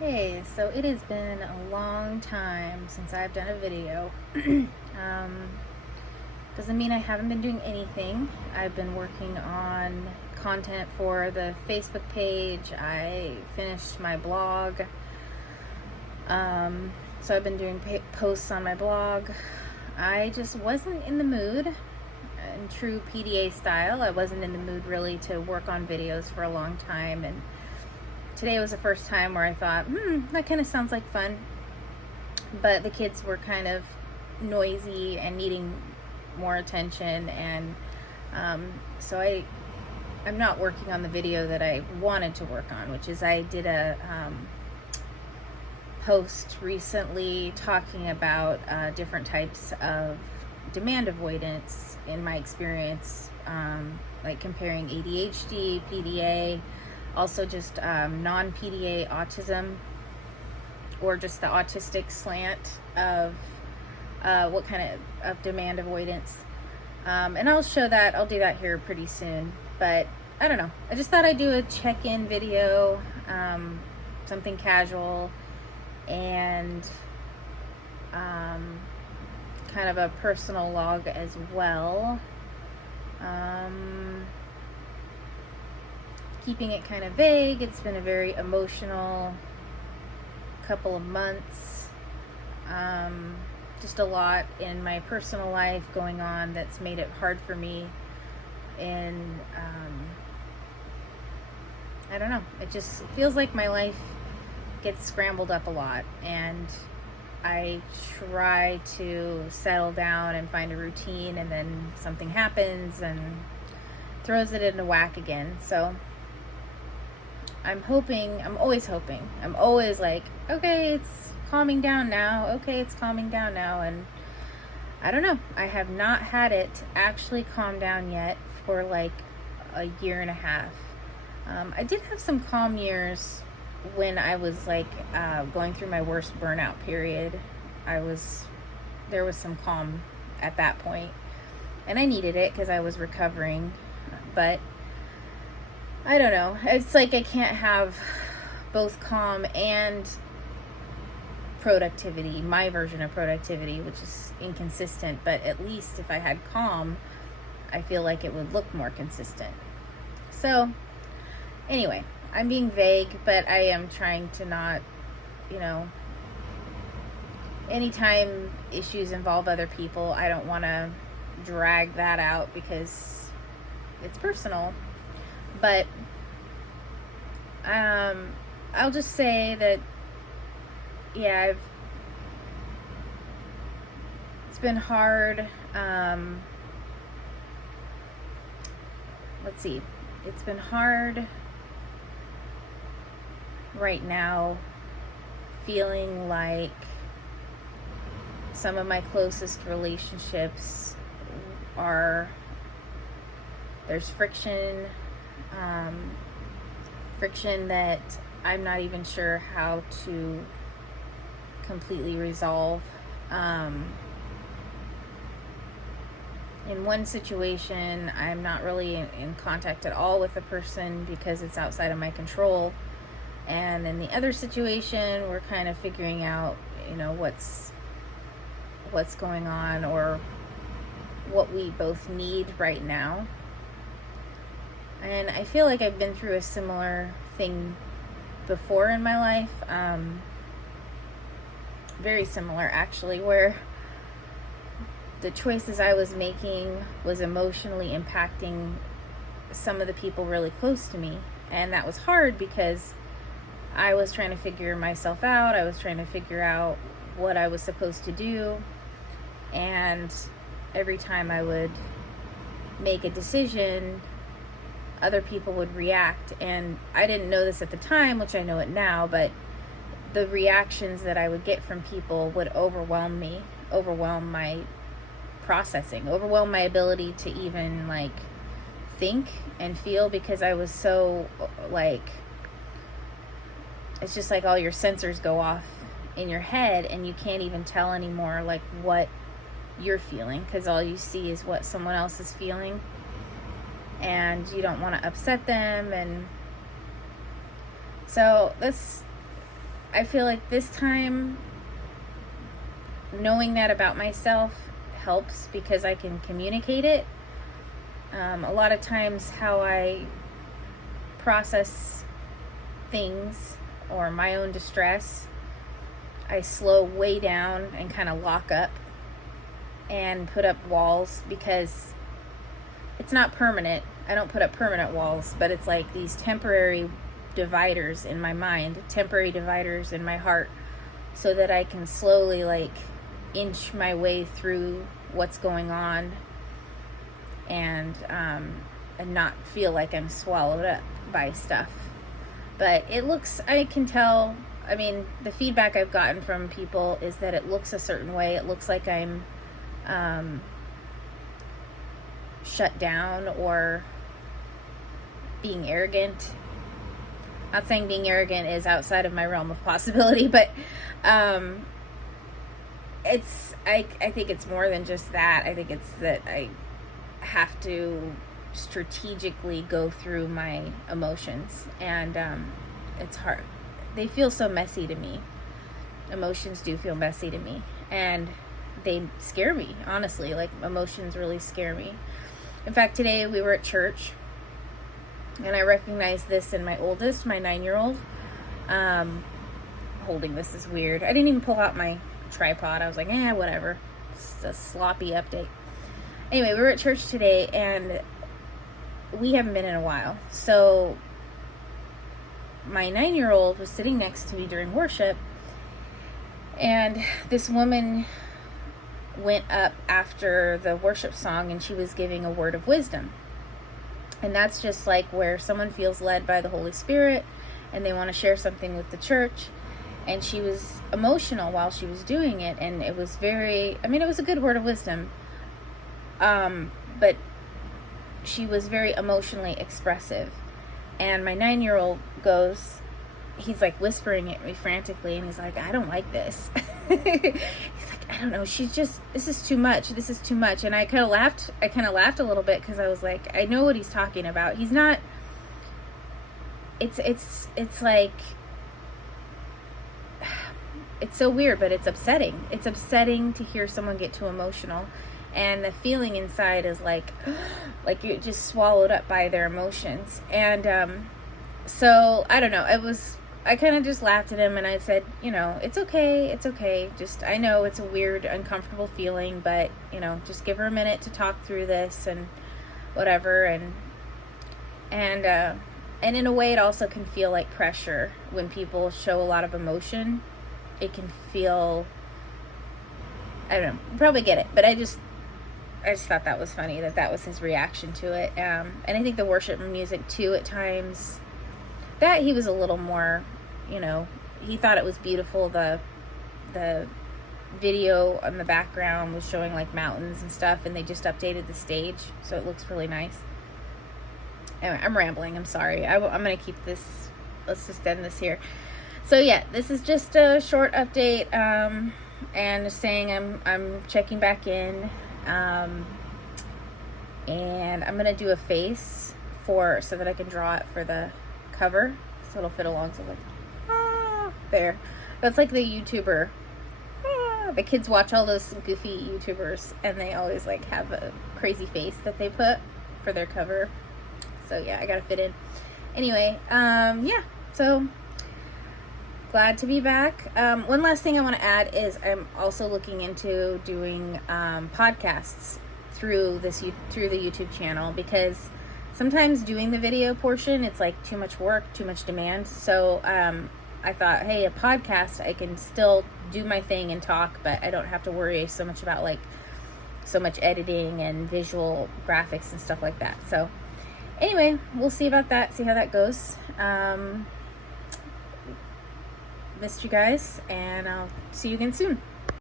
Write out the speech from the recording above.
Hey, so it has been a long time since I've done a video. Doesn't mean I haven't been doing anything. I've been working on content for the Facebook page. I finished my blog. So I've been doing posts on my blog. I just wasn't in the mood, in true PDA style. I wasn't in the mood really to work on videos for a long time, and today was the first time where I thought, that kind of sounds like fun. But the kids were kind of noisy and needing more attention, and so I'm not working on the video that I wanted to work on, which is I did a post recently talking about different types of demand avoidance in my experience, like comparing ADHD, PDA, also just non-PDA autism, or just the autistic slant of what kind of demand avoidance. And I'll do that here pretty soon. But I don't know. I just thought I'd do a check-in video, something casual, and kind of a personal log as well. Keeping it kind of vague. It's been a very emotional couple of months. Just a lot in my personal life going on that's made it hard for me. And I don't know. It just feels like my life gets scrambled up a lot, and I try to settle down and find a routine, and then something happens and throws it into whack again. So I'm always like, okay, it's calming down now. And I don't know. I have not had it actually calm down yet for like a year and a half. I did have some calm years when I was like going through my worst burnout period. There was some calm at that point, and I needed it because I was recovering. But I don't know. It's like I can't have both calm and productivity, my version of productivity, which is inconsistent. But at least if I had calm, I feel like it would look more consistent. So anyway, I'm being vague, but I am trying to not, anytime issues involve other people, I don't want to drag that out because it's personal. But I'll just say that, yeah, it's been hard. Let's see. It's been hard right now, feeling like some of my closest relationships there's friction that I'm not even sure how to completely resolve. In one situation, I'm not really in contact at all with the person because it's outside of my control. And in the other situation, we're kind of figuring out, what's going on, or what we both need right now. And I feel like I've been through a similar thing before in my life. Very similar, actually, where the choices I was making was emotionally impacting some of the people really close to me. And that was hard because I was trying to figure myself out. I was trying to figure out what I was supposed to do. And every time I would make a decision, other people would react. And I didn't know this at the time, which I know it now, but the reactions that I would get from people would overwhelm me, overwhelm my processing, overwhelm my ability to even like think and feel, because I was so like, it's just like all your sensors go off in your head and you can't even tell anymore like what you're feeling, because all you see is what someone else is feeling, and you don't want to upset them. And so I feel like this time knowing that about myself helps because I can communicate it. A lot of times how I process things or my own distress, I slow way down and kind of lock up and put up walls because it's not permanent. I don't put up permanent walls, but it's like these temporary dividers in my mind, temporary dividers in my heart, so that I can slowly like inch my way through what's going on and not feel like I'm swallowed up by stuff. But it looks, I can tell, I mean, the feedback I've gotten from people is that it looks a certain way. It looks like I'm shut down or being arrogant. Not saying being arrogant is outside of my realm of possibility, but it's, I think it's more than just that. I think it's that I have to strategically go through my emotions, and it's hard. They feel so messy to me. Emotions do feel messy to me, and they scare me, honestly. Like, emotions really scare me. In fact, today we were at church, and I recognized this in my oldest, my 9-year-old. Holding this is weird. I didn't even pull out my tripod. I was like, whatever. It's a sloppy update. Anyway, we were at church today, and we haven't been in a while. So my 9-year-old was sitting next to me during worship, and this woman went up after the worship song, and she was giving a word of wisdom. And that's just like where someone feels led by the Holy Spirit and they want to share something with the church. And she was emotional while she was doing it, and it was very, I mean, it was a good word of wisdom, but she was very emotionally expressive. And my 9-year-old goes, he's like whispering at me frantically, and he's like, I don't like this. He's like, I don't know, she's just, this is too much. And I kind of laughed a little bit, because I was like, I know what he's talking about. He's not, it's like, it's so weird, but it's upsetting. It's upsetting to hear someone get too emotional. And the feeling inside is like you're just swallowed up by their emotions. And so, I don't know. I kind of just laughed at him, and I said, it's okay. Just, I know it's a weird, uncomfortable feeling, but, just give her a minute to talk through this and whatever. And in a way, it also can feel like pressure when people show a lot of emotion. It can feel, I don't know, you probably get it, but I just thought that was funny, that was his reaction to it. And I think the worship music too, at times, that he was a little more, he thought it was beautiful. The video on the background was showing like mountains and stuff, and they just updated the stage, so it looks really nice. Anyway, I'm rambling, I'm sorry. I'm going to keep this, let's just end this here. So yeah, this is just a short update, and just saying I'm checking back in, and I'm gonna do a face so that I can draw it for the cover, so it'll fit along. So like, there. That's like the YouTuber. The kids watch all those goofy YouTubers, and they always like have a crazy face that they put for their cover. So yeah, I gotta fit in. Anyway, yeah. So. Glad to be back. One last thing I want to add is I'm also looking into doing podcasts through the YouTube channel, because sometimes doing the video portion, it's like too much work, too much demand. So I thought, hey, a podcast, I can still do my thing and talk, but I don't have to worry so much about like so much editing and visual graphics and stuff like that. So anyway, we'll see about that, see how that goes. Missed you guys, and I'll see you again soon.